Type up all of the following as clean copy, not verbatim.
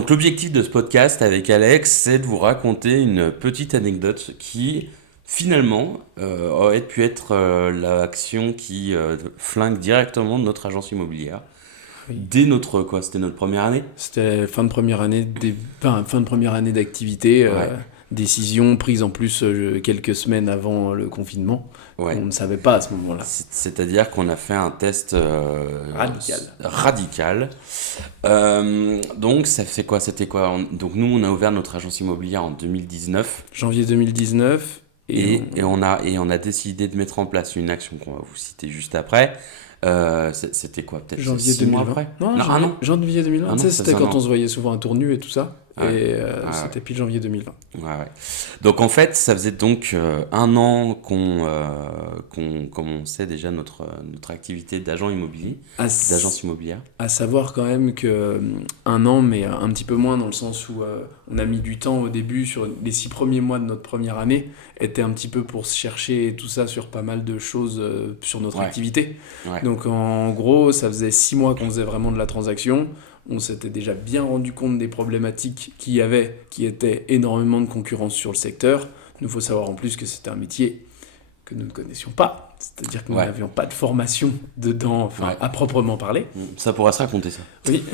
Donc l'objectif de ce podcast avec Alex, c'est de vous raconter une petite anecdote qui finalement aurait pu être l'action qui flingue directement notre agence immobilière. Oui. Dès notre quoi, c'était notre première année. C'était fin de première année d'activité, Ouais, décision prise en plus quelques semaines avant le confinement, ouais. qu'on ne savait pas à ce moment-là. C'est-à-dire qu'on a fait un test Radical. radical. Donc ça fait quoi? C'était quoi? Donc nous on a ouvert notre agence immobilière en 2019 Janvier 2019, et on a décidé de mettre en place une action qu'on va vous citer juste après. C'était quoi? Peut-être janvier 6 mois 2020. après? Non, Non, un an. janvier 2020. Un Tu an, sais, ça c'était faisait un quand on se an. voyait souvent à tour nu et tout ça. Ouais. Et Ouais, ouais. c'était pile janvier 2020. Ouais, ouais. Donc en fait, ça faisait donc un an qu'on commençait déjà notre activité d'agent immobilier, À, d'agence immobilière. À savoir quand même que un an, mais un petit peu moins dans le sens où on a mis du temps au début sur les 6 premiers mois de notre première année, était un petit peu pour se chercher et tout ça sur pas mal de choses sur notre Ouais, activité. ouais, Donc en gros, ça faisait 6 mois qu'on faisait vraiment de la transaction. On s'était déjà bien rendu compte des problématiques qu'il y avait, qui étaient énormément de concurrence sur le secteur. Il faut savoir en plus que c'était un métier que nous ne connaissions pas. C'est-à-dire que nous ouais, n'avions pas de formation dedans, enfin ouais. à proprement parler. Ça pourra se raconter ça. Oui.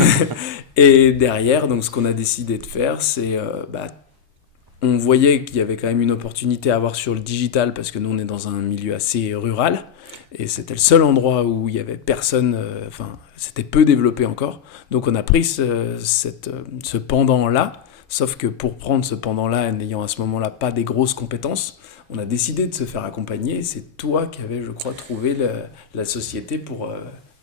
Et derrière, donc, ce qu'on a décidé de faire, c'est on voyait qu'il y avait quand même une opportunité à avoir sur le digital parce que nous, on est dans un milieu assez rural et c'était le seul endroit où il y avait personne, enfin, c'était peu développé encore. Donc, on a pris ce pendant-là, sauf que pour prendre ce pendant-là, n'ayant à ce moment-là pas des grosses compétences, on a décidé de se faire accompagner. C'est toi qui avais, je crois, trouvé la société pour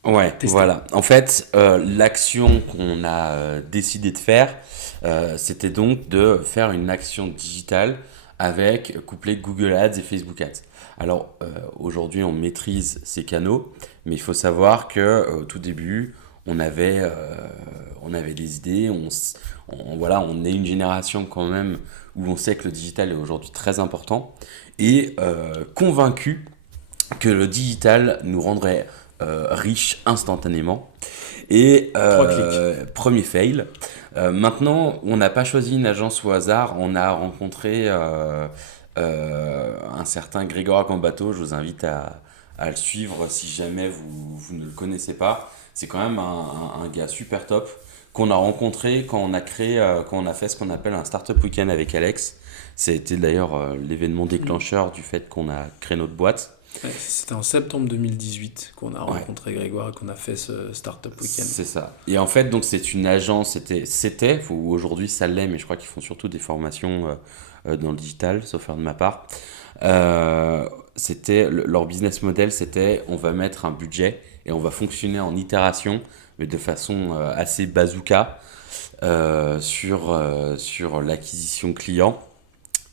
Ouais, tester. voilà. En fait, l'action qu'on a décidé de faire, c'était donc de faire une action digitale avec couplé Google Ads et Facebook Ads. Alors aujourd'hui, on maîtrise ces canaux, mais il faut savoir que au tout début, on avait des idées. Voilà, on est une génération quand même où on sait que le digital est aujourd'hui très important et convaincu que le digital nous rendrait riches instantanément. Et 3 clics. premier fail. Maintenant, on n'a pas choisi une agence au hasard. On a rencontré un certain Grégoire Cambato. Je vous invite à le suivre si jamais vous ne le connaissez pas. C'est quand même un gars super top qu'on a rencontré quand on a créé, quand on a fait ce qu'on appelle un Startup Weekend avec Alex. C'était d'ailleurs l'événement déclencheur du fait qu'on a créé notre boîte. Ouais, c'était en septembre 2018 qu'on a Ouais. rencontré Grégoire et qu'on a fait ce Startup Weekend. C'est ça. Et en fait, donc c'est une agence, ou aujourd'hui ça l'est, mais je crois qu'ils font surtout des formations dans le digital, sauf faire de ma part. Leur business model, c'était on va mettre un budget et on va fonctionner en itération, mais de façon assez bazooka sur l'acquisition client.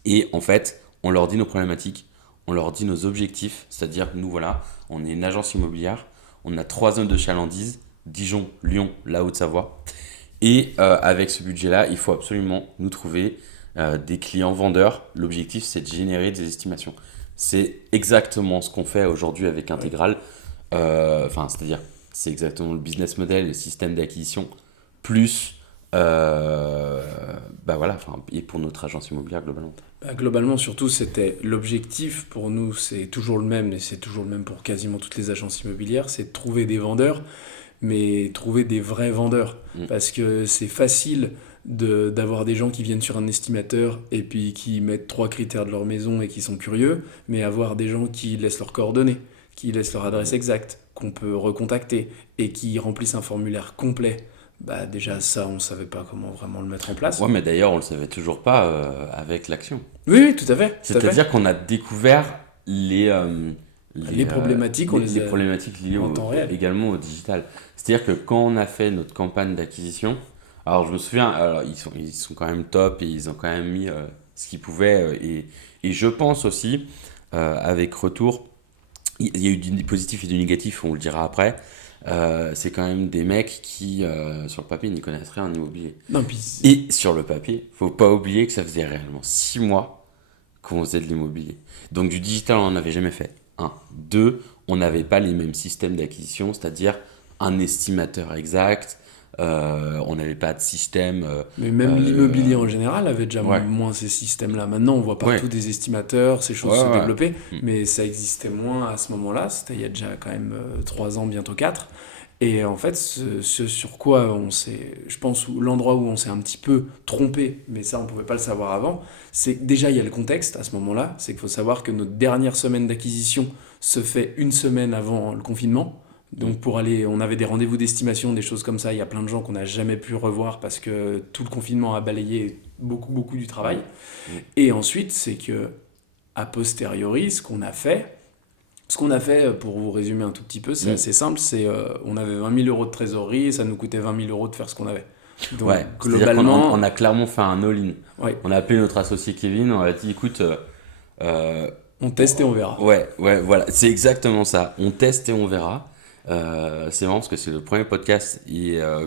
Et en fait, on leur dit nos problématiques, on leur dit nos objectifs, c'est-à-dire que nous, voilà, on est une agence immobilière, on a 3 zones de chalandise, Dijon, Lyon, la Haute-Savoie. Et avec ce budget-là, il faut absolument nous trouver des clients vendeurs. L'objectif, c'est de générer des estimations. C'est exactement ce qu'on fait aujourd'hui avec Ouais. Intégral. Enfin, c'est-à-dire, c'est exactement le business model, le système d'acquisition, plus, bah voilà, enfin, et pour notre agence immobilière globalement. Globalement, surtout, c'était l'objectif pour nous, c'est toujours le même, et c'est toujours le même pour quasiment toutes les agences immobilières, c'est de trouver des vendeurs, mais trouver des vrais vendeurs. Mm. Parce que c'est facile d'avoir des gens qui viennent sur un estimateur et puis qui mettent 3 critères de leur maison et qui sont curieux, mais avoir des gens qui laissent leurs coordonnées, qui laissent leur adresse exacte, qu'on peut recontacter et qui remplissent un formulaire complet. Bah déjà ça, on savait pas comment vraiment le mettre en Ouais, place. mais d'ailleurs, on le savait toujours pas avec l'action. Oui, oui, tout à fait, tout à fait. C'est-à-dire qu'on a découvert Les problématiques, on les les a problématiques liées en temps réel. également au digital. C'est-à-dire que quand on a fait notre campagne d'acquisition, alors je me souviens, alors ils sont quand même top et ils ont quand même mis ce qu'ils pouvaient. Et je pense aussi, avec retour, il y a eu du positif et du négatif, on le dira après. C'est quand même des mecs qui, sur le papier, n'y connaissent rien en immobilier. Non, puis Et sur le papier, faut pas oublier que ça faisait réellement 6 mois qu'on faisait de l'immobilier. Donc du digital, on n'en avait jamais fait. Un. Deux, on n'avait pas les mêmes systèmes d'acquisition, c'est-à-dire un estimateur exact, on n'avait pas de système. Mais même l'immobilier en général avait déjà Ouais. moins ces systèmes-là. Maintenant, on voit partout Ouais. des estimateurs, ces choses Ouais, se ouais. développer, Mm. mais ça existait moins à ce moment-là. C'était il y a déjà quand même 3 ans, bientôt 4. Et en fait, ce sur quoi on s'est, je pense, l'endroit où on s'est un petit peu trompé, mais ça on pouvait pas le savoir avant, c'est que déjà il y a le contexte à ce moment-là, c'est qu'il faut savoir que notre dernière semaine d'acquisition se fait une semaine avant le confinement. Donc pour aller, on avait des rendez-vous d'estimation, des choses comme ça, il y a plein de gens qu'on n'a jamais pu revoir parce que tout le confinement a balayé beaucoup du travail. Mm. Et ensuite, c'est que a posteriori, ce qu'on a fait, pour vous résumer un tout petit peu, c'est Mm. assez simple. On avait 20 000 euros de trésorerie et ça nous coûtait 20 000 euros de faire ce qu'on avait. Donc, Ouais, c'est-à-dire qu'on globalement, on a clairement fait un all-in. ouais, On a appelé notre associé Kevin, on a dit écoute, euh, on teste et on verra. ouais, voilà, c'est exactement ça. On teste et on verra. C'est marrant parce que c'est le premier podcast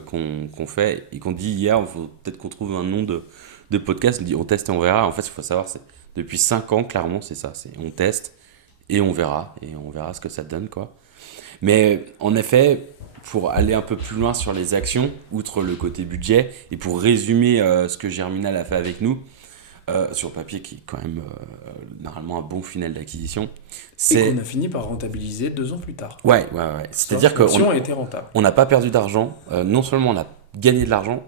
qu'on fait et qu'on dit hier, il faut peut-être qu'on trouve un nom de podcast. On dit on teste et on verra. En fait, il faut savoir, c'est depuis 5 ans, clairement, c'est ça. C'est on teste et on verra ce que ça donne, quoi. Mais en effet, pour aller un peu plus loin sur les actions, outre le côté budget, et pour résumer ce que Germinal a fait avec nous, sur papier qui est quand même normalement un bon funnel d'acquisition, Et c'est... qu'on a fini par rentabiliser 2 ans plus tard. Ouais. C'est-à-dire L'option qu'on a été rentable. n'a pas perdu d'argent, non seulement on a gagné de l'argent,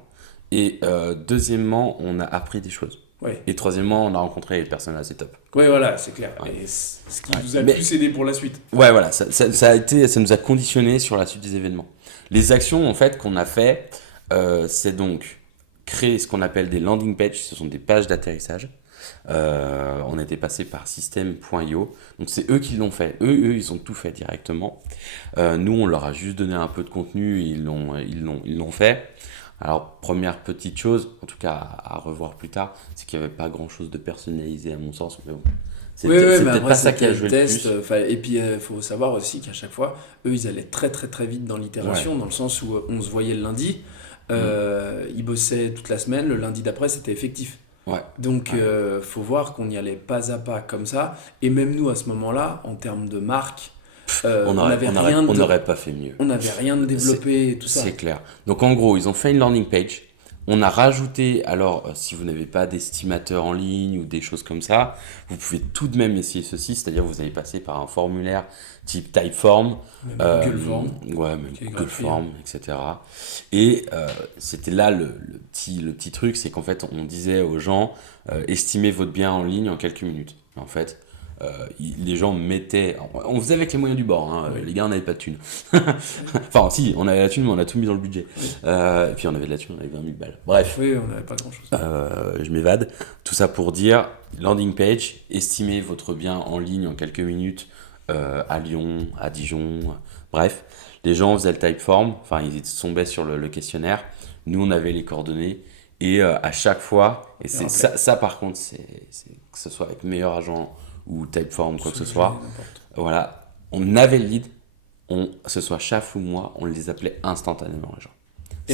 et deuxièmement, on a appris des choses. Ouais. Et troisièmement, on a rencontré des personnes assez top. Ouais, voilà, c'est clair. Ouais. Et ce qui Ouais. nous a Mais- plus aidé pour la suite. Ouais, voilà, ça nous a conditionné sur la suite des événements. Les actions, en fait, qu'on a fait, c'est donc créer ce qu'on appelle des landing pages, ce sont des pages d'atterrissage. On était passé par system.io, donc c'est eux qui l'ont fait. Eux, ils ont tout fait directement. Nous, on leur a juste donné un peu de contenu, ils l'ont fait. Alors, première petite chose, en tout cas à revoir plus tard, c'est qu'il n'y avait pas grand chose de personnalisé à mon sens, mais bon. C'est Oui, peut-être mais c'est peut-être après, pas ça qui a c'était joué le le test. plus. Et puis, il faut savoir aussi qu'à chaque fois, eux, ils allaient très vite dans l'itération, dans le sens où on se voyait le lundi, ils bossaient toute la semaine, le lundi d'après, c'était effectif. Ouais. Donc, Ouais. faut voir qu'on y allait pas à pas comme ça. Et même nous, à ce moment-là, en termes de marque, On n'avait n'aurait rien on de, n'aurait pas fait mieux. on n'avait rien de développé et tout ça. C'est clair. Donc en gros, ils ont fait une landing page. On a rajouté, alors si vous n'avez pas d'estimateur en ligne ou des choses comme ça, vous pouvez tout de même essayer ceci, c'est-à-dire vous allez passer par un formulaire type Typeform, Même Google Form. ouais, même qui est Google gratuit, Form, etc. Et c'était là le petit truc, c'est qu'en fait on disait aux gens, estimez votre bien en ligne en quelques minutes. En fait, les gens mettaient, on faisait avec les moyens du bord, hein, Oui. les gars on n'avait pas de thunes. Enfin si, on avait la thune mais on a tout mis dans le budget. Et puis on avait de la thune, on avait 20 000 balles. Bref, Oui, on n'avait pas grand-chose. je m'évade. Tout ça pour dire, landing page, estimez votre bien en ligne en quelques minutes à Lyon, à Dijon, bref. Les gens faisaient le typeform, enfin ils tombaient sur le questionnaire, nous on avait les coordonnées, et à chaque fois, et c'est rappelait. ça par contre, c'est que ce soit avec meilleur agent ou typeform, quoi que ce soit, N'importe. voilà, on avait le lead, que ce soit Chaf ou moi, on les appelait instantanément les gens.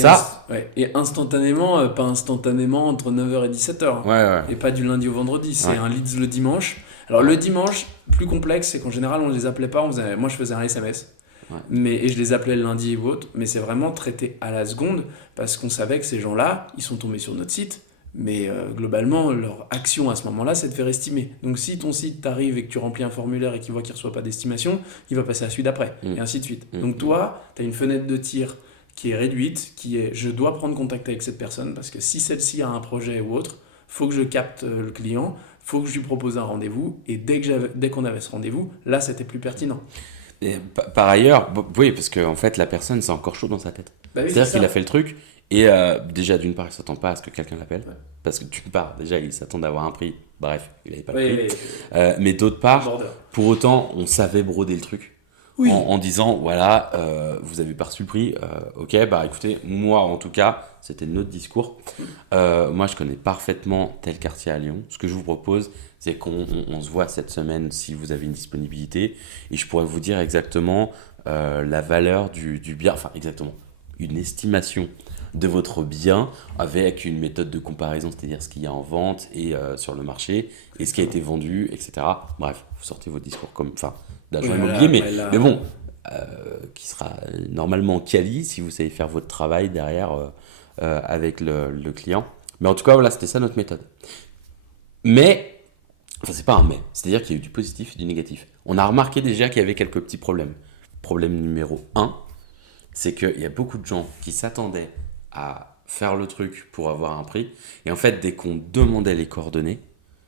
Ça, Et instantanément, pas instantanément entre 9h et 17h. ouais. Et pas du lundi au vendredi, c'est Ouais. un leads le dimanche. Alors le dimanche, plus complexe, c'est qu'en général on les appelait pas, moi je faisais un SMS. Ouais. Et je les appelais le lundi ou autre, mais c'est vraiment traité à la seconde parce qu'on savait que ces gens-là, ils sont tombés sur notre site, mais globalement, leur action à ce moment-là, c'est de faire estimer. Donc si ton site t'arrive et que tu remplis un formulaire et qu'il voit qu'il ne reçoit pas d'estimation, il va passer à celui d'après, et ainsi de suite. Donc toi, tu as une fenêtre de tir qui est réduite, qui est je dois prendre contact avec cette personne parce que si celle-ci a un projet ou autre, faut que je capte le client, faut que je lui propose un rendez-vous, et dès qu'on avait ce rendez-vous, là c'était plus pertinent. Et par ailleurs, oui, parce qu'en fait, la personne, c'est encore chaud dans sa tête. Bah oui, C'est-à-dire c'est qu'il ça. a fait le truc, et déjà, d'une part, il s'attend pas à ce que quelqu'un l'appelle. Ouais. Parce que d'une part, déjà, il s'attend d'avoir un prix. Bref, il n'avait pas Oui, le prix. Mais d'autre part, border. pour autant, on savait broder le truc. Oui. En disant, voilà, vous avez pas reçu le prix. Ok, bah écoutez, moi, en tout cas, c'était notre discours. Moi, je connais parfaitement tel quartier à Lyon. Ce que je vous propose, c'est qu'on se voit cette semaine si vous avez une disponibilité. Et je pourrais vous dire exactement la valeur du bien, enfin exactement, une estimation de votre bien avec une méthode de comparaison, c'est-à-dire ce qu'il y a en vente et sur le marché et ce qui a été vendu, etc. Bref, vous sortez votre discours comme, enfin, d'agent Oui, immobilier, voilà, mais bon, qui sera normalement quali si vous savez faire votre travail derrière avec le client. Mais en tout cas, voilà, c'était ça notre méthode. Mais, enfin, c'est pas un mais, c'est-à-dire qu'il y a eu du positif et du négatif. On a remarqué déjà qu'il y avait quelques petits problèmes. Problème numéro un, c'est qu'il y a beaucoup de gens qui s'attendaient à faire le truc pour avoir un prix. Et en fait, dès qu'on demandait les coordonnées,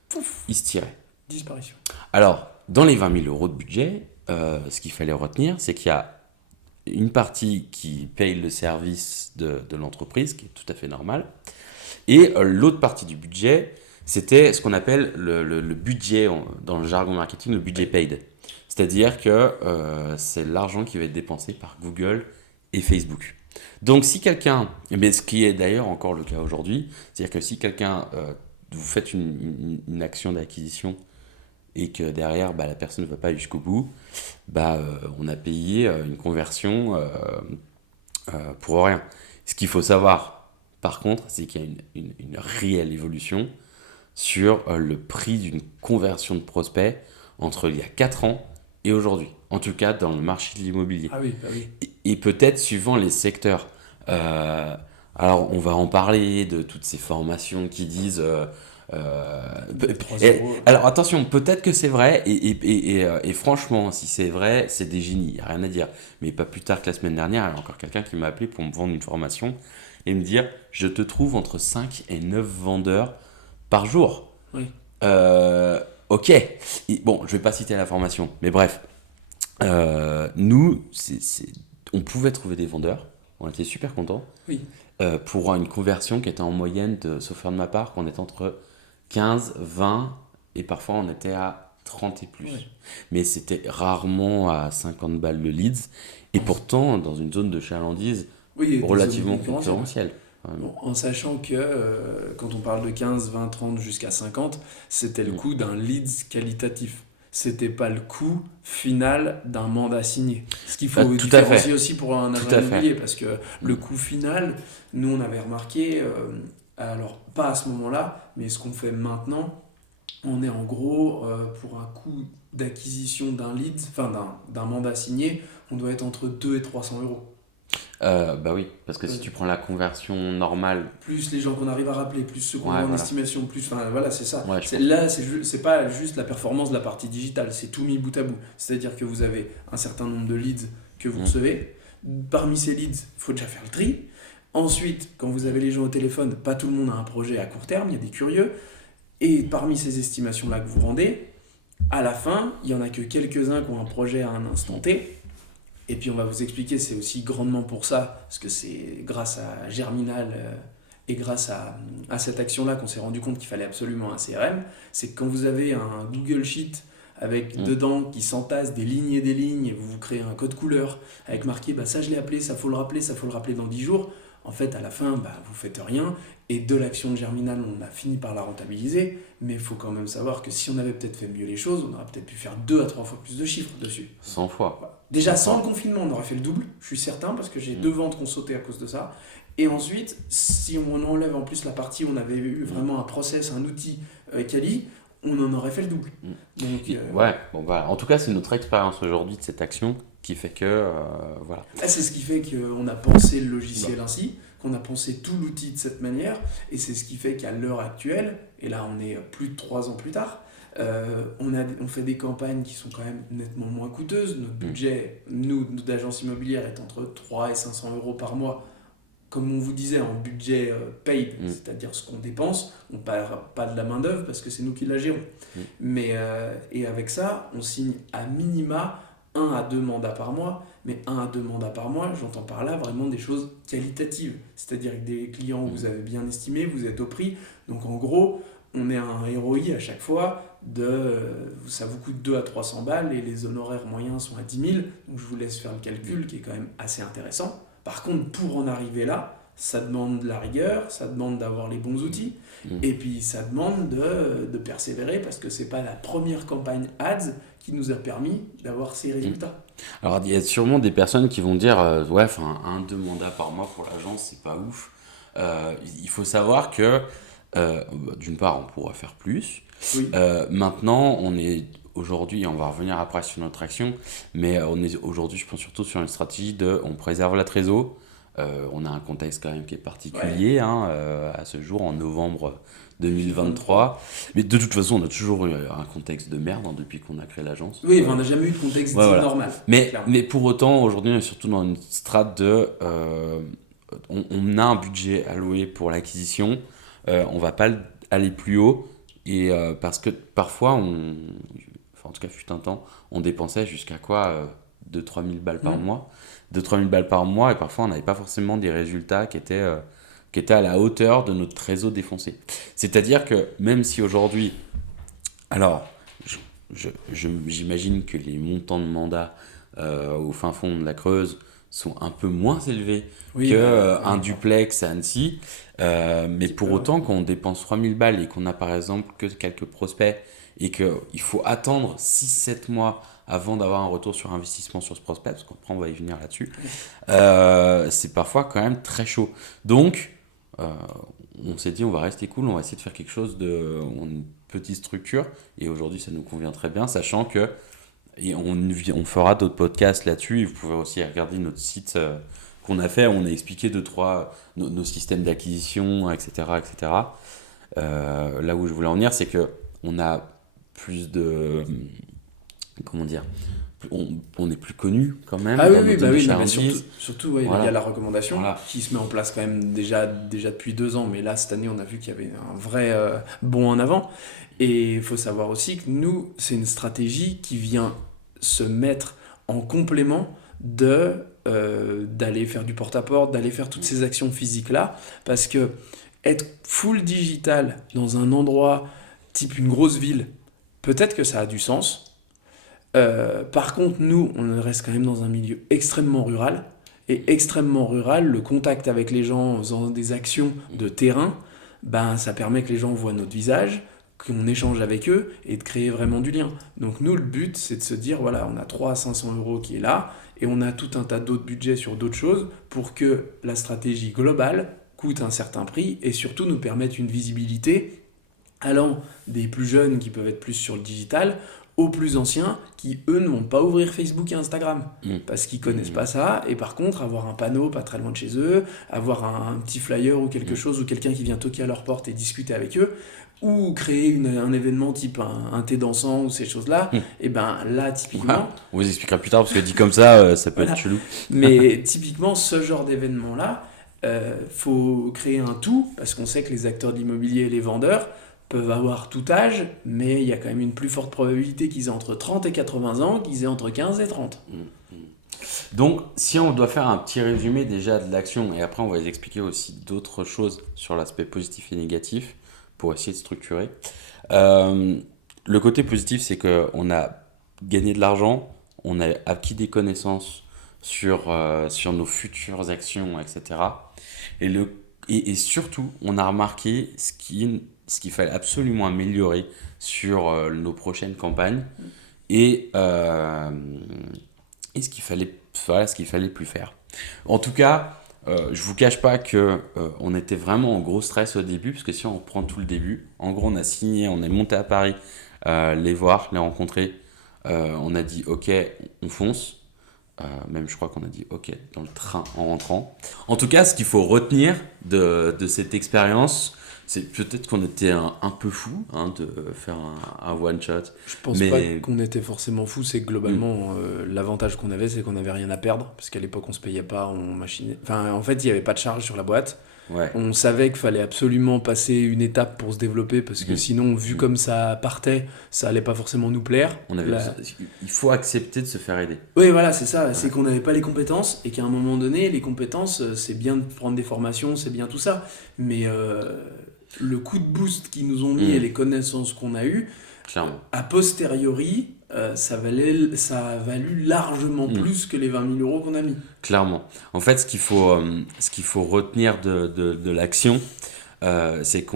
Pouf, ils se tiraient. disparition. Alors, dans les 20 000 euros de budget, ce qu'il fallait retenir, c'est qu'il y a une partie qui paye le service de l'entreprise, qui est tout à fait normal, et l'autre partie du budget, c'était ce qu'on appelle le budget, dans le jargon marketing, le budget paid. C'est-à-dire que c'est l'argent qui va être dépensé par Google et Facebook. Donc si quelqu'un, mais ce qui est d'ailleurs encore le cas aujourd'hui, c'est-à-dire que si quelqu'un, vous faites une action d'acquisition et que derrière la personne ne va pas jusqu'au bout, on a payé une conversion pour rien. Ce qu'il faut savoir, par contre, c'est qu'il y a une réelle évolution sur le prix d'une conversion de prospect entre il y a 4 ans et aujourd'hui. En tout cas, dans le marché de l'immobilier. Ah oui, bah oui. Et peut-être suivant les secteurs. Euh, alors, on va en parler de toutes ces formations qui disent. 3 Et- euros. alors attention, peut-être que c'est vrai, et franchement, si c'est vrai, c'est des génies, il n'y a rien à dire. Mais pas plus tard que la semaine dernière, il y a encore quelqu'un qui m'a appelé pour me vendre une formation et me dire, je te trouve entre 5 et 9 vendeurs par jour. Oui. Ok. Bon, je vais pas citer la formation, mais bref. Nous, on pouvait trouver des vendeurs, on était super contents, Oui. pour une conversion qui était en moyenne, sauf faire de ma part, qu'on était entre 15, 20 et parfois on était à 30 et plus. Ouais. Mais c'était rarement à 50 balles le leads, et pourtant dans une zone de chalandise Oui, et des relativement zones concurrentielles. concurrentielle. Bon, en sachant que quand on parle de 15, 20, 30 jusqu'à 50, c'était le Mm. coût d'un leads qualitatif. C'était pas le coût final d'un mandat signé. Ce qu'il faut Tout à différencier fait. aussi pour un Tout agent à fait. immobilier, parce que le Mm. coût final, nous on avait remarqué, alors pas à ce moment-là, mais ce qu'on fait maintenant, on est en gros pour un coût d'acquisition d'un lead, enfin d'un mandat signé, on doit être entre 2 et 300 euros. Bah oui, parce que si tu prends la conversion normale, Plus les gens qu'on arrive à rappeler, plus ceux qu'on ouais, a en voilà. estimation, plus, enfin voilà, c'est ça. Ouais, je C'est, pense. là, c'est pas juste la performance de la partie digitale, c'est tout mis bout à bout. C'est-à-dire que vous avez un certain nombre de leads que vous Mm. recevez. Parmi ces leads, il faut déjà faire le tri. Ensuite, quand vous avez les gens au téléphone, pas tout le monde a un projet à court terme, il y a des curieux. Et parmi ces estimations-là que vous rendez, à la fin, il y en a que quelques-uns qui ont un projet à un instant T. Et puis on va vous expliquer, c'est aussi grandement pour ça, parce que c'est grâce à Germinal et grâce à cette action-là qu'on s'est rendu compte qu'il fallait absolument un CRM, c'est que quand vous avez un Google Sheet avec dedans qui s'entasse des lignes et des lignes, et vous créez un code couleur avec marqué ça je l'ai appelé, ça faut le rappeler dans 10 jours, en fait à la fin vous faites rien, et de l'action de Germinal on a fini par la rentabiliser, mais il faut quand même savoir que si on avait peut-être fait mieux les choses, on aurait peut-être pu faire 2 à 3 fois plus de chiffres dessus. 100 fois. Voilà. Déjà, sans le confinement, on aurait fait le double, je suis certain, parce que j'ai 2 ventes qui ont sauté à cause de ça. Et ensuite, si on enlève en plus la partie où on avait eu vraiment un process, un outil quali, on en aurait fait le double. Donc, Ouais, bon bah, en tout cas, c'est notre expérience aujourd'hui de cette action qui fait que, voilà. là, c'est ce qui fait qu'on a pensé le logiciel ainsi, qu'on a pensé tout l'outil de cette manière, et c'est ce qui fait qu'à l'heure actuelle, et là on est plus de 3 ans plus tard, on fait des campagnes qui sont quand même nettement moins coûteuses. Notre budget, nous, d'agence immobilière, est entre 3 et 500 euros par mois. Comme on vous disait, en budget paid, c'est-à-dire ce qu'on dépense, on ne parle pas de la main-d'œuvre parce que c'est nous qui la gérons. Mais, et avec ça, on signe à minima 1 à 2 mandats par mois. Mais 1 à 2 mandats par mois, j'entends par là vraiment des choses qualitatives. C'est-à-dire que des clients que vous avez bien estimés, vous êtes au prix. Donc en gros, on est un ROI à chaque fois ça vous coûte 2 à 300 balles et les honoraires moyens sont à 10 000. Donc je vous laisse faire le calcul qui est quand même assez intéressant. Par contre, pour en arriver là, ça demande de la rigueur, ça demande d'avoir les bons outils et puis ça demande de persévérer parce que c'est pas la première campagne ads qui nous a permis d'avoir ces résultats. Alors, il y a sûrement des personnes qui vont dire ouais, enfin, 1-2 mandats par mois pour l'agence, c'est pas ouf. Il faut savoir que, d'une part, on pourra faire plus. Oui. Maintenant, on est aujourd'hui, on va revenir après sur notre action, mais on est aujourd'hui, je pense surtout sur une stratégie de on préserve la trésor. On a un contexte quand même qui est particulier hein, à ce jour, en novembre 2023. Mais de toute façon, on a toujours eu un contexte de merde hein, depuis qu'on a créé l'agence. Oui, on n'a jamais eu de contexte Ouais, dit voilà. normal. Mais clairement. pour autant, aujourd'hui, on est surtout dans une strate de. On a un budget alloué pour l'acquisition, on va pas aller plus haut, et parce que parfois, enfin, en tout cas, fut un temps, on dépensait jusqu'à quoi 2-3 000 balles par mois. 2-3 000 balles par mois, et parfois, on n'avait pas forcément des résultats qui étaient à la hauteur de notre réseau défoncé. C'est-à-dire que même si aujourd'hui. Alors, j'imagine que les montants de mandat au fin fond de la Creuse sont un peu moins élevés Oui, qu'un duplex à Annecy. Mais pour peu, autant, quand on dépense 3000 balles et qu'on a par exemple que quelques prospects et qu'il faut attendre 6-7 mois avant d'avoir un retour sur investissement sur ce prospect, parce qu'après on va y venir là-dessus, c'est parfois quand même très chaud. Donc, euh, on s'est dit on va rester cool, on va essayer de faire quelque chose de... une petite structure, et aujourd'hui ça nous convient très bien, sachant que et on fera d'autres podcasts là-dessus, et vous pouvez aussi regarder notre site qu'on a fait, où on a expliqué deux, trois, nos systèmes d'acquisition, etc. etc. Là où je voulais en venir, c'est que on a plus de... Comment dire, on est plus connu quand même Ah oui, dans oui, notre bah zone de oui, non, mais chalandise. surtout ouais, il y Voilà. a la recommandation Voilà. qui se met en place quand même déjà depuis 2 ans, mais là, cette année, on a vu qu'il y avait un vrai bond en avant. Et il faut savoir aussi que nous, c'est une stratégie qui vient se mettre en complément d'aller faire du porte-à-porte, d'aller faire toutes ces actions physiques-là, parce que être full digital dans un endroit type une grosse ville, peut-être que ça a du sens. Par contre, nous, on reste quand même dans un milieu extrêmement rural. Et extrêmement rural, le contact avec les gens en faisant des actions de terrain, ben, ça permet que les gens voient notre visage, qu'on échange avec eux et de créer vraiment du lien. Donc nous, le but, c'est de se dire, voilà, on a 300 à 500 euros qui est là, et on a tout un tas d'autres budgets sur d'autres choses pour que la stratégie globale coûte un certain prix et surtout nous permette une visibilité allant des plus jeunes qui peuvent être plus sur le digital aux plus anciens qui, eux, ne vont pas ouvrir Facebook et Instagram parce qu'ils connaissent pas ça. Et par contre, avoir un panneau pas très loin de chez eux, avoir un petit flyer ou quelque chose, ou quelqu'un qui vient toquer à leur porte et discuter avec eux, ou créer un événement type un thé dansant ou ces choses-là, et ben là, typiquement... On vous expliquera plus tard, parce que dit comme ça, ça peut Voilà. être chelou. Mais typiquement, ce genre d'événement-là, faut créer un tout, parce qu'on sait que les acteurs d'immobilier et les vendeurs peuvent avoir tout âge, mais il y a quand même une plus forte probabilité qu'ils aient entre 30 et 80 ans qu'ils aient entre 15 et 30. Donc, si on doit faire un petit résumé déjà de l'action, et après on va les expliquer aussi d'autres choses sur l'aspect positif et négatif, pour essayer de structurer. Le côté positif, c'est qu'on a gagné de l'argent, on a acquis des connaissances sur nos futures actions, etc. Et surtout, on a remarqué ce qu'il fallait absolument améliorer sur nos prochaines campagnes et ce qu'il fallait, voilà, ce qu'il fallait plus faire. En tout cas, je vous cache pas que on était vraiment en gros stress au début, parce que si on reprend tout le début, en gros on a signé, on est monté à Paris, les voir, les rencontrer, on a dit ok, on fonce. Même je crois qu'on a dit ok dans le train en rentrant. En tout cas, ce qu'il faut retenir de cette expérience, c'est peut-être qu'on était un peu fou hein, de faire un one shot. Je pense pas qu'on était forcément fou, c'est que globalement, l'avantage qu'on avait, c'est qu'on n'avait rien à perdre, parce qu'à l'époque, on se payait pas, on machinait. Enfin, en fait, il n'y avait pas de charge sur la boîte. Ouais. On savait qu'il fallait absolument passer une étape pour se développer, parce que sinon, vu comme ça partait, ça allait pas forcément nous plaire. Il faut accepter de se faire aider. Oui, voilà, c'est ça. C'est qu'on n'avait pas les compétences, et qu'à un moment donné, les compétences, c'est bien de prendre des formations, c'est bien tout ça. Mais le coup de boost qu'ils nous ont mis et les connaissances qu'on a eues, clairement, a posteriori, ça a valu largement plus que les 20 000 euros qu'on a mis. Clairement. En fait, ce qu'il faut retenir de l'action, c'est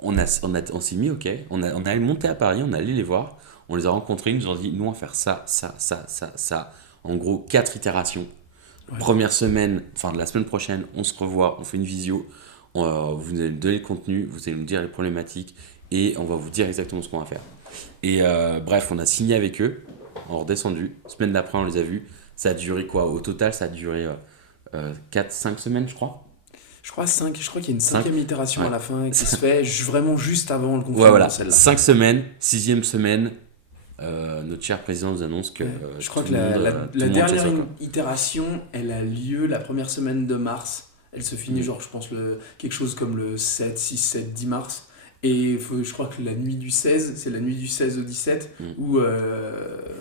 on s'est mis, ok, on allait monter à Paris, on allait les voir, on les a rencontrés, ils nous ont dit, nous on va faire ça, ça, ça, ça, ça. En gros, 4 itérations. Ouais. Première semaine, enfin de la semaine prochaine, on se revoit, on fait une visio, vous allez nous donner le contenu, vous allez nous dire les problématiques et on va vous dire exactement ce qu'on va faire. Et bref, on a signé avec eux, on est redescendu. Semaine d'après, on les a vus. Ça a duré quoi? Au total, ça a duré 4-5 semaines, je crois. Je crois 5, je crois qu'il y a une 5. cinquième itération à Ouais. la fin qui se fait vraiment juste avant le Ouais, confinement, voilà. celle-là. 5 semaines, sixième semaine, notre cher président nous annonce que Je crois tout que le monde, tout la le monde dernière chez soi, quoi. itération, elle a lieu la première semaine de mars. Elle se finit, Mm. genre, je pense, quelque chose comme le 7, 6, 7, 10 mars. Et je crois que la nuit du 16, c'est la nuit du 16 au 17, Mm. où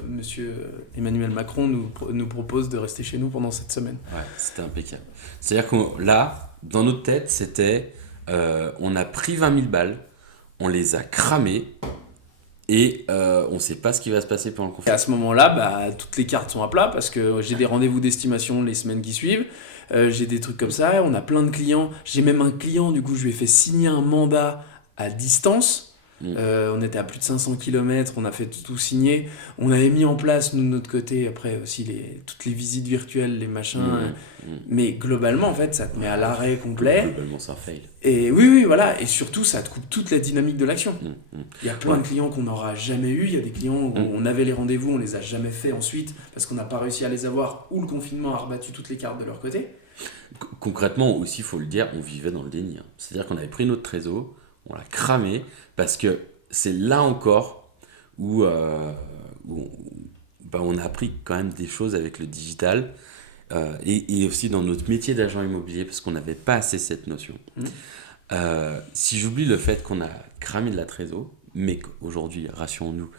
monsieur Emmanuel Macron nous propose de rester chez nous pendant cette semaine. Ouais, c'était impeccable. C'est-à-dire que là, dans notre tête, c'était on a pris 20 000 balles, on les a cramées et on sait pas ce qui va se passer pendant le Et à confinement. ce moment-là, bah, toutes les cartes sont à plat parce que j'ai des rendez-vous d'estimation les semaines qui suivent. J'ai des trucs comme ça. On a plein de clients. J'ai même un client, du coup, je lui ai fait signer un mandat à distance. Mm. On était à plus de 500 km, on a fait tout signer. On avait mis en place, nous, de notre côté, après aussi toutes les visites virtuelles, les machins. Mais globalement, en fait, ça te met à l'arrêt complet. Globalement, c'est un fail. Et oui, voilà. Et surtout, ça te coupe toute la dynamique de l'action. Mm. Il y a plein de clients qu'on n'aura jamais eu. Il y a des clients où on avait les rendez-vous, on les a jamais fait ensuite parce qu'on n'a pas réussi à les avoir ou le confinement a rebattu toutes les cartes de leur côté. Concrètement aussi, il faut le dire, on vivait dans le déni, hein. C'est-à-dire qu'on avait pris notre trésor, on l'a cramé, parce que c'est là encore où, on a appris quand même des choses avec le digital, et aussi dans notre métier d'agent immobilier, parce qu'on n'avait pas assez cette notion. Si j'oublie le fait qu'on a cramé de la trésor, mais qu'aujourd'hui, rassurons-nous,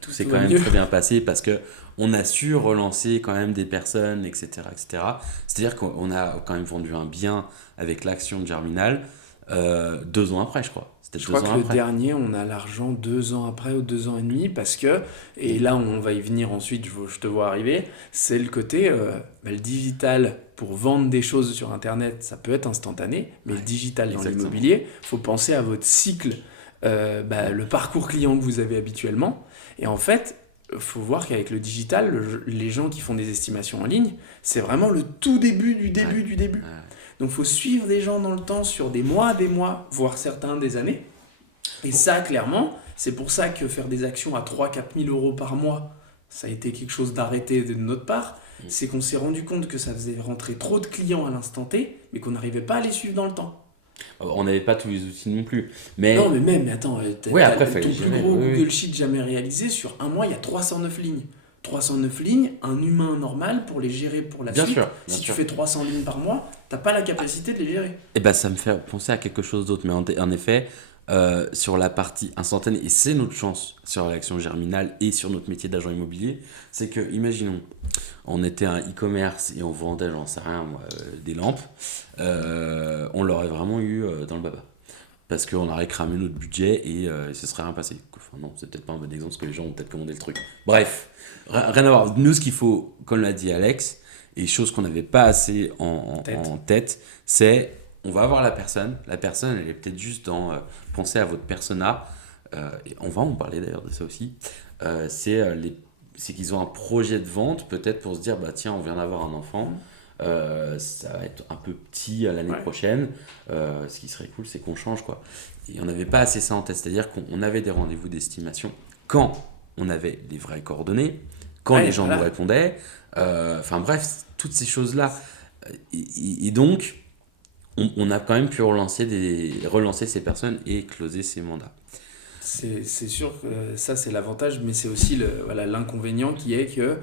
tout s'est Tout quand va même mieux. très bien passé parce que on a su relancer quand même des personnes, etc., etc. C'est-à-dire qu'on a quand même vendu un bien avec l'action de Germinal 2 ans après, je crois. C'était Je 2 crois ans que le après. dernier, on a l'argent 2 ans après ou 2 ans et demi parce que, et là on va y venir ensuite, je te vois arriver, c'est le côté, le digital pour vendre des choses sur Internet, ça peut être instantané, mais le digital dans exactement. l'immobilier, il faut penser à votre cycle, le parcours client que vous avez habituellement. Et en fait, il faut voir qu'avec le digital, les gens qui font des estimations en ligne, c'est vraiment le tout début du début du début. Donc il faut suivre des gens dans le temps sur des mois, voire certains des années. Et ça, clairement, c'est pour ça que faire des actions à 3 000 à 4 000 euros par mois, ça a été quelque chose d'arrêté de notre part. C'est qu'on s'est rendu compte que ça faisait rentrer trop de clients à l'instant T, mais qu'on n'arrivait pas à les suivre dans le temps. On n'avait pas tous les outils non plus. Mais Non, mais attends, Ouais, après, ton fallait plus gérer, gros oui, oui. Google Sheet jamais réalisé, sur un mois, il y a 309 lignes. 309 lignes, un humain normal pour les gérer pour la Bien suite. sûr, bien Si tu sûr. fais 300 lignes par mois, t'as pas la capacité de les gérer. Eh ben, ça me fait penser à quelque chose d'autre. Mais en effet, sur la partie instantanée, et c'est notre chance sur l'action Germinal et sur notre métier d'agent immobilier, c'est que, imaginons, on était un e-commerce et on vendait, j'en sais rien, moi, des lampes, on l'aurait vraiment eu dans le baba. Parce qu'on aurait cramé notre budget et il se serait rien passé. Enfin, non, c'est peut-être pas un bon exemple parce que les gens ont peut-être commandé le truc. Bref, rien à voir. Nous, ce qu'il faut, comme l'a dit Alex, et chose qu'on n'avait pas assez en tête, c'est on va voir la personne. La personne, elle est peut-être juste dans penser à votre persona. Et on va en parler d'ailleurs de ça aussi. C'est qu'ils ont un projet de vente, peut-être pour se dire bah tiens, on vient d'avoir un enfant. Ça va être un peu petit l'année prochaine. Ce qui serait cool, c'est qu'on change, quoi. Et on n'avait pas assez ça en tête. C'est-à-dire qu'on avait des rendez-vous d'estimation quand on avait les vraies coordonnées, quand les gens nous répondaient. Enfin bref, toutes ces choses-là. Et donc, on a quand même pu relancer ces personnes et closer ces mandats. C'est sûr que ça, c'est l'avantage, mais c'est aussi l'inconvénient qui est que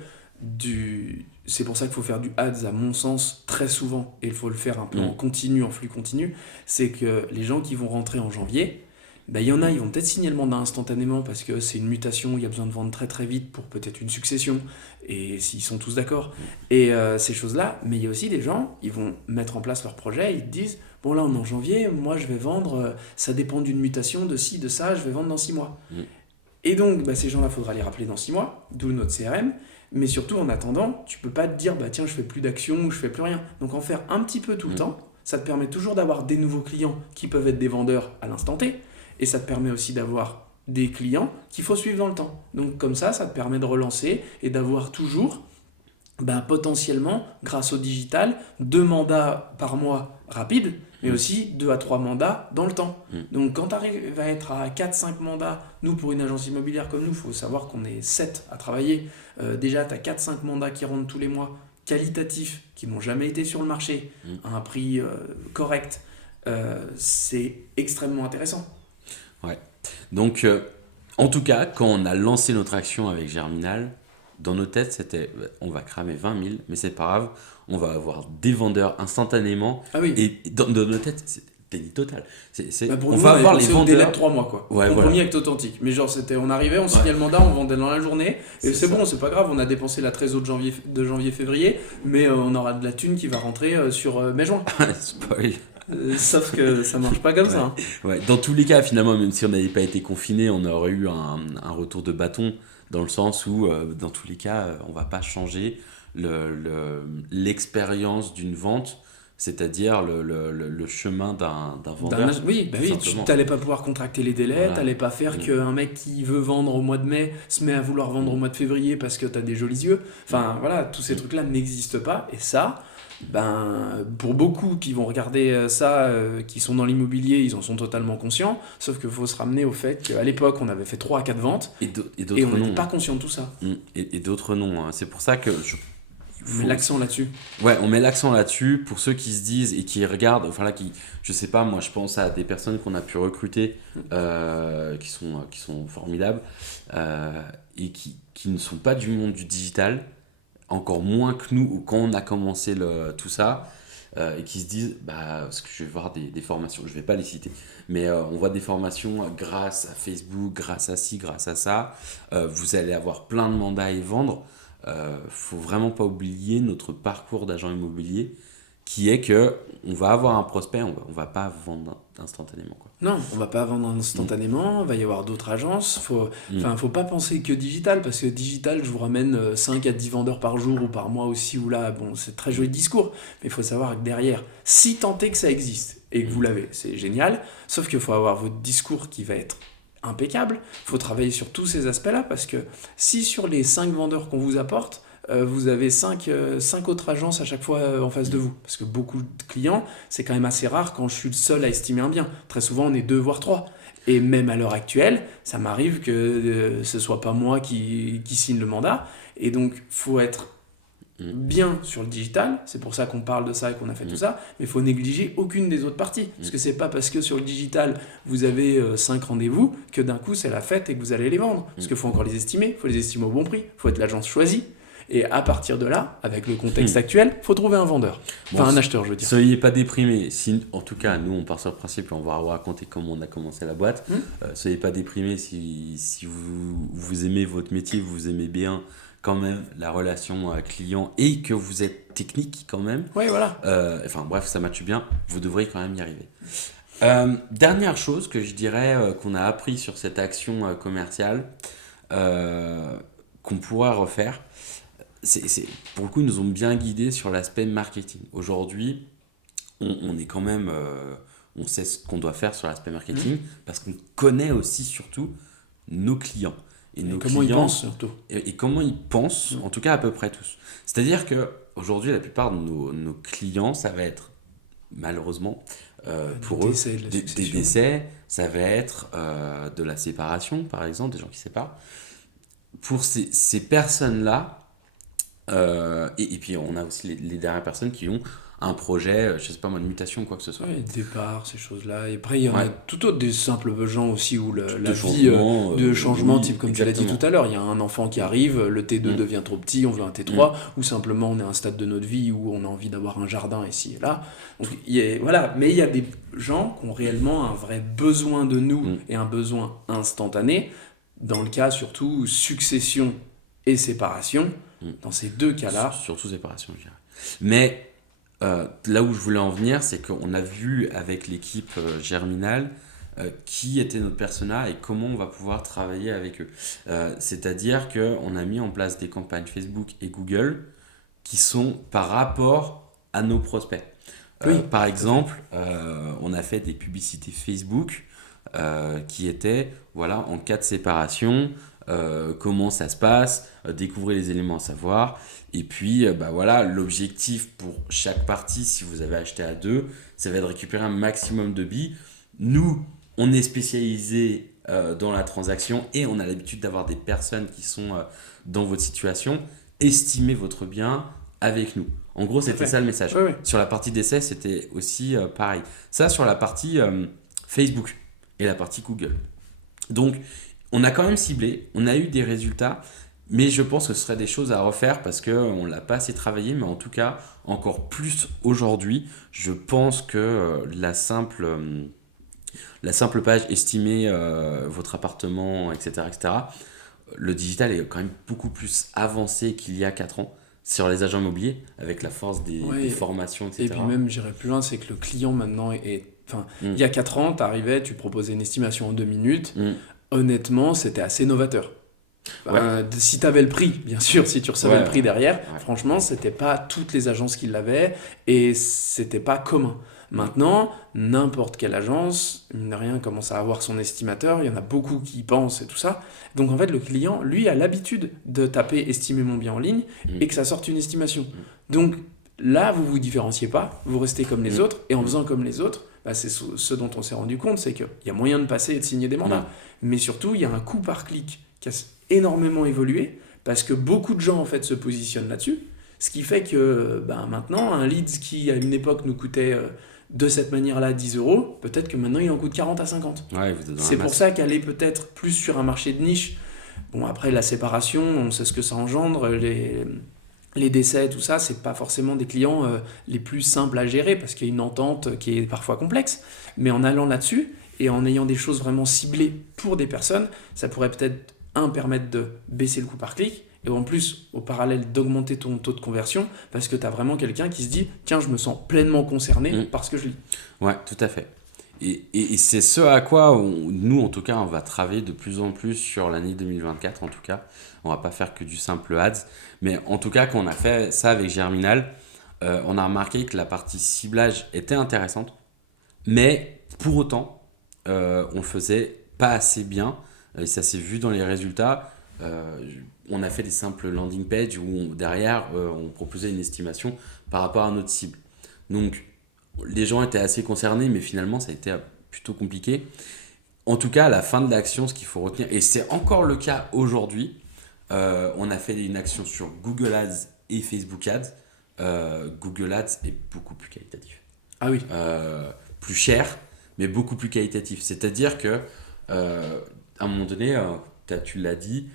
c'est pour ça qu'il faut faire du ads, à mon sens, très souvent, et il faut le faire un peu en continu, en flux continu. C'est que les gens qui vont rentrer en janvier, il y en a, ils vont peut-être signer le mandat instantanément parce que c'est une mutation, il y a besoin de vendre très très vite pour peut-être une succession, et s'ils sont tous d'accord. Et ces choses-là, mais il y a aussi des gens, ils vont mettre en place leur projet, ils disent, bon là on est en janvier, moi je vais vendre, ça dépend d'une mutation, de ci, de ça, je vais vendre dans 6 mois. Et donc ces gens-là, il faudra les rappeler dans 6 mois, d'où notre CRM. Mais surtout, en attendant, tu peux pas te dire, tiens, je fais plus d'action ou je fais plus rien. Donc en faire un petit peu tout le temps, ça te permet toujours d'avoir des nouveaux clients qui peuvent être des vendeurs à l'instant T. Et ça te permet aussi d'avoir des clients qu'il faut suivre dans le temps. Donc comme ça te permet de relancer et d'avoir toujours ben, potentiellement, grâce au digital, 2 mandats par mois rapides, mais Mm. aussi 2 à 3 mandats dans le temps. Mm. Donc quand tu arrives à être à 4-5 mandats, nous pour une agence immobilière comme nous, il faut savoir qu'on est 7 à travailler. Déjà, tu as 4-5 mandats qui rentrent tous les mois, qualitatifs, qui n'ont jamais été sur le marché, Mm. à un prix correct. C'est extrêmement intéressant. Ouais. Donc, en tout cas, quand on a lancé notre action avec Germinal, dans nos têtes, c'était on va cramer 20 000, mais c'est pas grave, on va avoir des vendeurs instantanément. Ah oui, Et dans nos têtes, c'est déni total. bah pour On nous, va on avait avoir les pensé au délai de vendeurs. 3 mois, quoi. Ouais, Compromis voilà. avec Authentique. Mais genre, on arrivait, on signait Ouais, le mandat, on vendait dans la journée. Et c'est c'est ça. bon, c'est pas grave, on a dépensé la trésor de janvier-février, mais on aura de la thune qui va rentrer sur mai-juin. Spoil. Sauf que ça marche pas comme Ouais. ça. Hein. Ouais. Dans tous les cas, finalement, même si on n'avait pas été confiné, on aurait eu un retour de bâton dans le sens où, dans tous les cas, on va pas changer l'expérience d'une vente, c'est-à-dire le chemin d'un vendeur. Oui, bah tout oui, simplement. t'allais pas pouvoir contracter les délais, Voilà. t'allais pas faire Mm. qu'un mec qui veut vendre au mois de mai se met à vouloir vendre au mois de février parce que t'as des jolis yeux. Enfin voilà, tous ces trucs-là n'existent pas. Et ça, ben, pour beaucoup qui vont regarder ça, qui sont dans l'immobilier, ils en sont totalement conscients. Sauf qu'il faut se ramener au fait qu'à l'époque, on avait fait 3 à 4 ventes Et et d'autres on n'était non. pas conscient de tout ça. Et d'autres non. Hein. C'est pour ça que On met l'accent là-dessus. Ouais, on met l'accent là-dessus pour ceux qui se disent et qui regardent, enfin là, je sais pas, moi je pense à des personnes qu'on a pu recruter qui sont formidables et qui ne sont pas du monde du digital, encore moins que nous quand on a commencé tout ça, et qui se disent, bah, parce que je vais voir des formations, je vais pas les citer, mais on voit des formations grâce à Facebook, grâce à ci, grâce à ça, vous allez avoir plein de mandats à y vendre. Faut vraiment pas oublier notre parcours d'agent immobilier qui est que on va avoir un prospect, on va pas vendre instantanément quoi. Non, on va pas vendre instantanément, il va y avoir d'autres agences. Mm. Faut pas penser que digital, parce que digital, je vous ramène 5 à 10 vendeurs par jour ou par mois aussi, ou là, bon, c'est très joli discours, mais il faut savoir que derrière, si tant est que ça existe et que vous l'avez, c'est génial, sauf qu'il faut avoir votre discours qui va être impeccable, il faut travailler sur tous ces aspects-là, parce que si sur les 5 vendeurs qu'on vous apporte, vous avez 5 autres agences à chaque fois en face de vous. Parce que beaucoup de clients, c'est quand même assez rare quand je suis le seul à estimer un bien. Très souvent, on est 2 voire 3. Et même à l'heure actuelle, ça m'arrive que ce soit pas moi qui signe le mandat. Et donc, faut être bien sur le digital, c'est pour ça qu'on parle de ça et qu'on a fait tout ça, mais il faut négliger aucune des autres parties. Parce que c'est pas parce que sur le digital, vous avez 5 rendez-vous que d'un coup, c'est la fête et que vous allez les vendre. Parce qu'il faut encore les estimer, il faut les estimer au bon prix, il faut être l'agence choisie. Et à partir de là, avec le contexte actuel, faut trouver un vendeur. Enfin, Bon, un acheteur, je veux dire. Soyez pas déprimés. Si, en tout cas, nous, on part sur le principe et on va vous raconter comment on a commencé la boîte. Soyez pas déprimés si vous aimez votre métier, vous aimez bien quand même la relation client et que vous êtes technique quand même. Oui, voilà. Enfin bref, ça matche bien. Vous devriez quand même y arriver. Dernière chose que je dirais qu'on a appris sur cette action commerciale qu'on pourra refaire. Pour le coup, ils nous ont bien guidés sur l'aspect marketing. Aujourd'hui, on est quand même, on sait ce qu'on doit faire sur l'aspect marketing parce qu'on connaît aussi surtout nos clients. Et comment ils pensent surtout. Et comment ils pensent, en tout cas à peu près tous. C'est-à-dire qu'aujourd'hui, la plupart de nos clients, ça va être malheureusement pour eux des décès, ça va être de la séparation par exemple, des gens qui se séparent. Pour ces personnes-là, et puis on a aussi les dernières personnes qui ont un projet, je sais pas moi, de mutation, quoi que ce soit. Ouais, départ, ces choses-là. Et après, il y en a Ouais. tout autre, des simples gens aussi où la vie changement, de changement, oui, type comme tu l'as dit exactement. tout à l'heure, il y a un enfant qui arrive, le T2 devient trop petit, on veut un T3, ou simplement on est à un stade de notre vie où on a envie d'avoir un jardin ici et là. Donc, voilà. Mais il y a des gens qui ont réellement un vrai besoin de nous et un besoin instantané. Dans le cas surtout succession et séparation, dans ces deux cas-là. Surtout séparation, je dirais. Mais là où je voulais en venir, c'est qu'on a vu avec l'équipe Germinal qui était notre persona et comment on va pouvoir travailler avec eux. C'est-à-dire qu'on a mis en place des campagnes Facebook et Google qui sont par rapport à nos prospects. Par exemple, on a fait des publicités Facebook qui étaient, voilà, en cas de séparation, comment ça se passe, découvrez les éléments à savoir. Et puis, voilà, l'objectif pour chaque partie, si vous avez acheté à deux, ça va être de récupérer un maximum de billes. Nous, on est spécialisé dans la transaction et on a l'habitude d'avoir des personnes qui sont dans votre situation. Estimez votre bien avec nous. En gros, c'était ça le message. Oui. Sur la partie d'essai, c'était aussi pareil. Ça, sur la partie Facebook et la partie Google. Donc, on a quand même ciblé, on a eu des résultats, mais je pense que ce serait des choses à refaire parce qu'on ne l'a pas assez travaillé, mais en tout cas, encore plus aujourd'hui, je pense que la simple page estimer votre appartement, etc., le digital est quand même beaucoup plus avancé qu'il y a 4 ans sur les agents immobiliers, avec la force des formations, etc. Et puis même, j'irais plus loin, c'est que le client maintenant Enfin, il y a 4 ans, tu arrivais, tu proposais une estimation en 2 minutes. Honnêtement, c'était assez novateur. Si tu avais le prix, bien sûr, si tu recevais le prix derrière, franchement, c'était pas toutes les agences qui l'avaient et c'était pas commun. Maintenant, n'importe quelle agence, mine de rien, commence à avoir son estimateur, il y en a beaucoup qui y pensent et tout ça. Donc en fait, le client, lui, a l'habitude de taper estimer mon bien en ligne et que ça sorte une estimation. Donc là, vous vous différenciez pas, vous restez comme les autres et en faisant comme les autres, c'est ce dont on s'est rendu compte, c'est qu'il y a moyen de passer et de signer des mandats. Mais surtout, il y a un coût par clic qui a énormément évolué parce que beaucoup de gens en fait se positionnent là-dessus. Ce qui fait que maintenant, un lead qui à une époque nous coûtait de cette manière-là 10 euros, peut-être que maintenant il en coûte 40 à 50. C'est pour ça qu'aller peut-être plus sur un marché de niche. Bon, après la séparation, on sait ce que ça engendre, les décès, tout ça, c'est pas forcément des clients les plus simples à gérer parce qu'il y a une entente qui est parfois complexe. Mais en allant là-dessus et en ayant des choses vraiment ciblées pour des personnes, ça pourrait peut-être permettre de baisser le coût par clic et en plus, au parallèle, d'augmenter ton taux de conversion parce que tu as vraiment quelqu'un qui se dit « Tiens, je me sens pleinement concerné par ce que je lis. » Ouais, tout à fait. Et c'est ce à quoi nous, en tout cas, on va travailler de plus en plus sur l'année 2024, en tout cas. On va pas faire que du simple ads. Mais en tout cas, quand on a fait ça avec Germinal, on a remarqué que la partie ciblage était intéressante. Mais pour autant, on le faisait pas assez bien. Et ça s'est vu dans les résultats. On a fait des simples landing pages où derrière, on proposait une estimation par rapport à notre cible. Donc, les gens étaient assez concernés, mais finalement, ça a été plutôt compliqué. En tout cas, à la fin de l'action, ce qu'il faut retenir, et c'est encore le cas aujourd'hui, on a fait une action sur Google Ads et Facebook Ads. Google Ads est beaucoup plus qualitatif. Ah oui. Plus cher, mais beaucoup plus qualitatif. C'est-à-dire que, à un moment donné, tu l'as dit,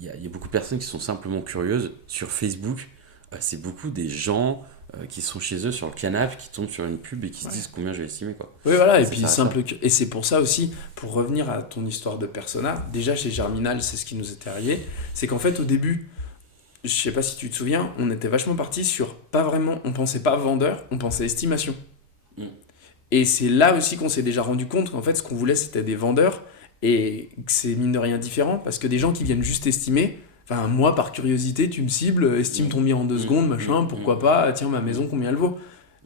il y a beaucoup de personnes qui sont simplement curieuses. Sur Facebook, c'est beaucoup des gens qui sont chez eux sur le canapé, qui tombent sur une pub et qui se disent combien je vais estimer. Quoi. Oui, voilà, et puis et c'est pour ça aussi, pour revenir à ton histoire de persona, déjà chez Germinal, c'est ce qui nous était arrivé, c'est qu'en fait au début, je sais pas si tu te souviens, on était vachement parti sur on pensait pas vendeur, on pensait estimation. Et c'est là aussi qu'on s'est déjà rendu compte qu'en fait ce qu'on voulait c'était des vendeurs et que c'est mine de rien différent parce que des gens qui viennent juste estimer, enfin moi par curiosité tu me cibles, estime ton bien en 2 secondes, machin, pourquoi pas, tiens ma maison combien elle vaut.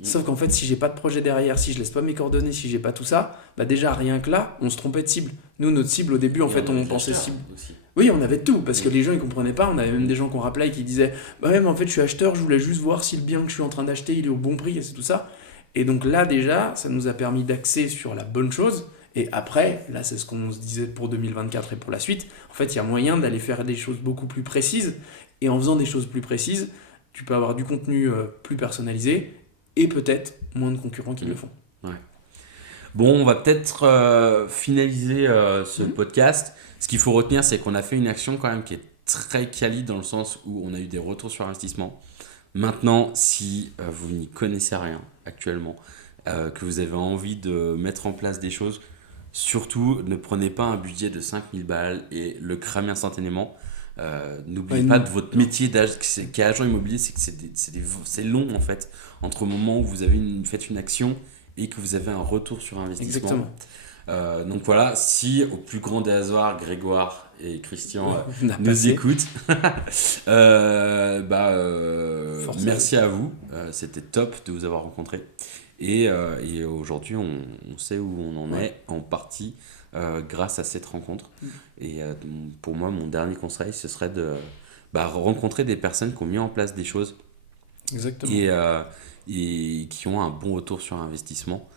Sauf qu'en fait si j'ai pas de projet derrière, si je laisse pas mes coordonnées, si j'ai pas tout ça, déjà rien que là on se trompait de cible. Nous notre cible au début en fait on pensait cible. Aussi. Oui on avait tout parce que les gens ils comprenaient pas, on avait même des gens qu'on rappelait et qui disaient ouais mais en fait je suis acheteur, je voulais juste voir si le bien que je suis en train d'acheter il est au bon prix et c'est tout ça. Et donc là déjà ça nous a permis d'axer sur la bonne chose. Et après, là c'est ce qu'on se disait pour 2024 et pour la suite, en fait il y a moyen d'aller faire des choses beaucoup plus précises, et en faisant des choses plus précises, tu peux avoir du contenu plus personnalisé, et peut-être moins de concurrents qui le font. Ouais. Bon, on va peut-être finaliser ce podcast. Ce qu'il faut retenir, c'est qu'on a fait une action quand même qui est très quali dans le sens où on a eu des retours sur investissement. Maintenant, si vous n'y connaissez rien actuellement, que vous avez envie de mettre en place des choses, surtout, ne prenez pas un budget de 5000 balles et le cramez instantanément. N'oubliez pas de votre métier qui est agent immobilier, c'est que c'est long en fait, entre le moment où vous faites une action et que vous avez un retour sur investissement. Exactement. Donc voilà, si au plus grand des hasards, Grégoire et Christian nous écoutent, merci à vous, c'était top de vous avoir rencontré. Et aujourd'hui, on sait où on en est en partie grâce à cette rencontre. Et pour moi, mon dernier conseil, ce serait de rencontrer des personnes qui ont mis en place des choses Exactement. et qui ont un bon retour sur investissement.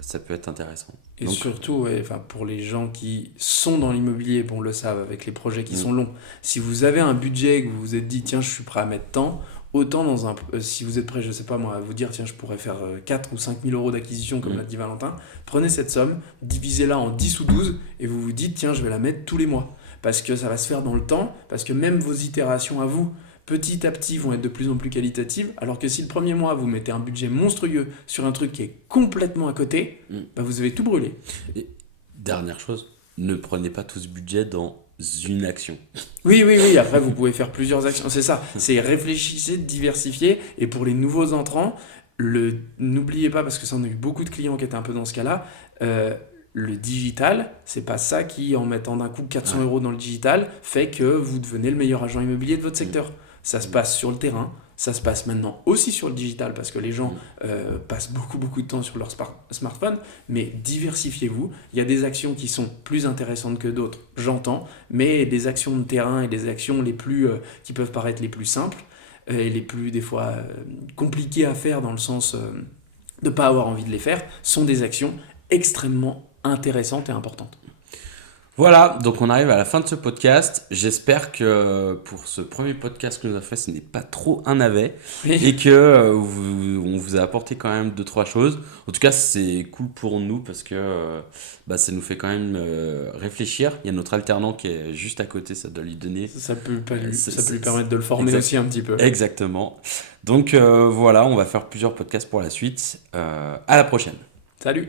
Ça peut être intéressant. Et Donc, surtout, ouais, enfin, pour les gens qui sont dans l'immobilier, bon, le savent, avec les projets qui Mm. sont longs, si vous avez un budget que vous vous êtes dit, tiens, je suis prêt à mettre tant, autant si vous êtes prêt, je sais pas moi, à vous dire, tiens, je pourrais faire 4 ou 5 000 euros d'acquisition, comme Mm. l'a dit Valentin, prenez cette somme, divisez-la en 10 ou 12, et vous vous dites, tiens, je vais la mettre tous les mois. Parce que ça va se faire dans le temps, parce que même vos itérations à vous, petit à petit, vont être de plus en plus qualitatives, alors que si le premier mois, vous mettez un budget monstrueux sur un truc qui est complètement à côté, Mm. bah, vous avez tout brûlé. et dernière chose, ne prenez pas tout ce budget dans une action. Oui, oui, oui, après vous pouvez faire plusieurs actions, c'est ça, c'est réfléchissez, diversifiez, et pour les nouveaux entrants, n'oubliez pas, parce que ça on a eu beaucoup de clients qui étaient un peu dans ce cas-là, le digital, c'est pas ça qui, en mettant d'un coup 400 Ouais. euros dans le digital, fait que vous devenez le meilleur agent immobilier de votre secteur. Ça se passe sur le terrain, ça se passe maintenant aussi sur le digital, parce que les gens passent beaucoup, beaucoup de temps sur leur smartphone, mais diversifiez-vous. Il y a des actions qui sont plus intéressantes que d'autres, j'entends, mais des actions de terrain et des actions qui peuvent paraître les plus simples, et les plus, des fois, compliquées à faire dans le sens de ne pas avoir envie de les faire, sont des actions extrêmement intéressantes et importantes. Voilà, donc on arrive à la fin de ce podcast. J'espère que pour ce premier podcast que nous avons fait, ce n'est pas trop un navet et que on vous a apporté quand même 2-3 choses. En tout cas, c'est cool pour nous parce que ça nous fait quand même réfléchir. Il y a notre alternant qui est juste à côté, ça doit lui donner. Ça peut lui C'est- permettre de le former aussi un petit peu. Exactement. Donc voilà, on va faire plusieurs podcasts pour la suite. À la prochaine. Salut!